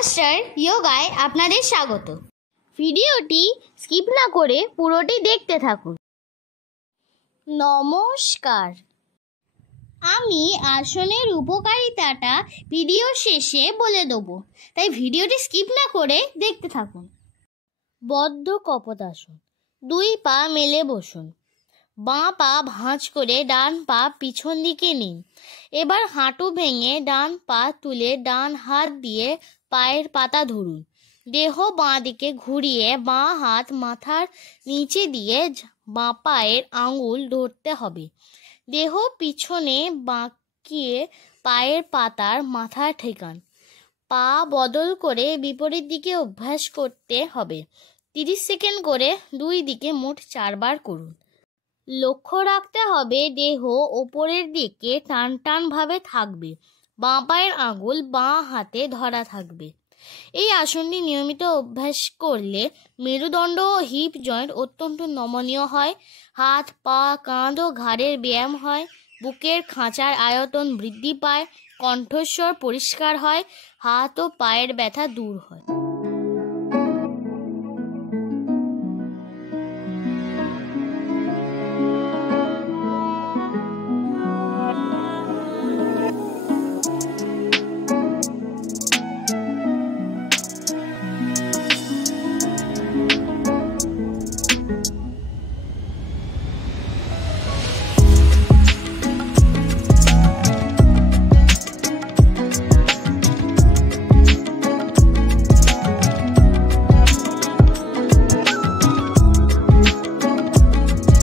Master যোগায় আপনাদের স্বাগত। ভিডিওটি স্কিপ না করে পুরোটি দেখতে থাকুন। নমস্কার, আমি আসনের উপকারিতাটা ভিডিও শেষে বলে দেবো, তাই ভিডিওটি স্কিপ না করে দেখতে থাকুন। বদ্ধ কপোতাসন। 2 পা মেলে বসুন। বাঁ পা ভাঁজ করে ডান পা পিছন দিকে নিন। এবার হাঁটু ভেঙে ডান পা তুলে ডান হাত দিয়ে পায়ের পাতা ধরুন। দেহ বাঁ দিকে ঘুরিয়ে বাঁ হাত মাথার নিচে দিয়ে বাঁ পায়ের আঙুল ধরতে হবে। দেহ পিছনে বাঁকিয়ে পায়ের পাতার মাথা ঠেকান। পা বদল করে বিপরীত দিকে অভ্যাস করতে হবে। 30 সেকেন্ড করে 2 দিকে মোট 4 বার করুন। লক্ষ্য রাখতে হবে দেহ ওপরের দিকে টান টান ভাবে থাকবে। বাঁ পায়ের আঙুল বাঁ হাতে ধরা থাকবে। এই আসনটি নিয়মিত অভ্যাস করলে মেরুদণ্ড ও হিপ জয়েন্ট অত্যন্ত নমনীয় হয়। হাত, পা, কাঁধ ও ঘাড়ের ব্যায়াম হয়। বুকের খাঁচার আয়তন বৃদ্ধি পায়। কণ্ঠস্বর পরিষ্কার হয়। হাত ও পায়ের ব্যথা দূর হয়।